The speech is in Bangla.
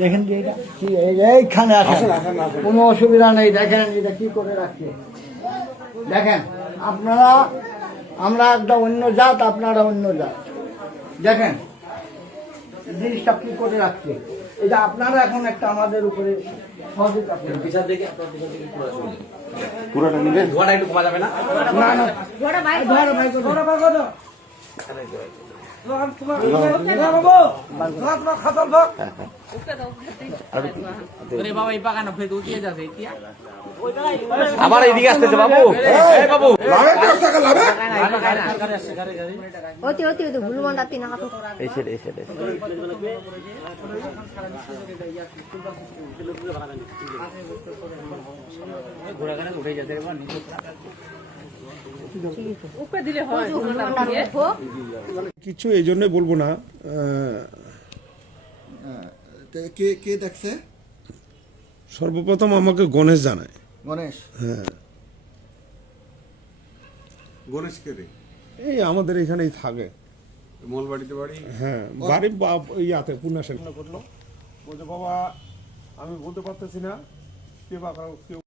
দেখেন যে এটা কি এইখানে আসেন, কোনো অসুবিধা নেই। দেখেন এটা কি করে রাখছে, দেখেন আপনারা, আমরা একটা অন্য জাত, আপনারা অন্য জাত। দেখেন জিনিসটা কি করে রাখছে, এটা আপনারা এখন একটা আমাদের উপরে সহযোগিতা করবেন। পুরোটা নিবেন? ধোয়াটা একটু কমা যাবে না? না না ধরো ভাই, ধরো। আবার এইদিকে আসতেছে বাবু। এই বাবু অতি অতি অতি ভুল মন রাতি না কাটো এই সেট এই সেট উপরে দিলে হয় কিছু এই জন্য বলবো না। কে কে দেখছে? সর্বপ্রথম আমাকে গণেশ জানায়। গণেশ? হ্যাঁ, গণেশ কে রে? এই আমাদের এখানেই থাকে। মোলবাড়িতে বাড়ি? হ্যাঁ, বাড়ি ইয়াতে পূর্ণাসেন করলো, বলছে বাবা আমি বলতে পারতেছি না, কে বা কেউ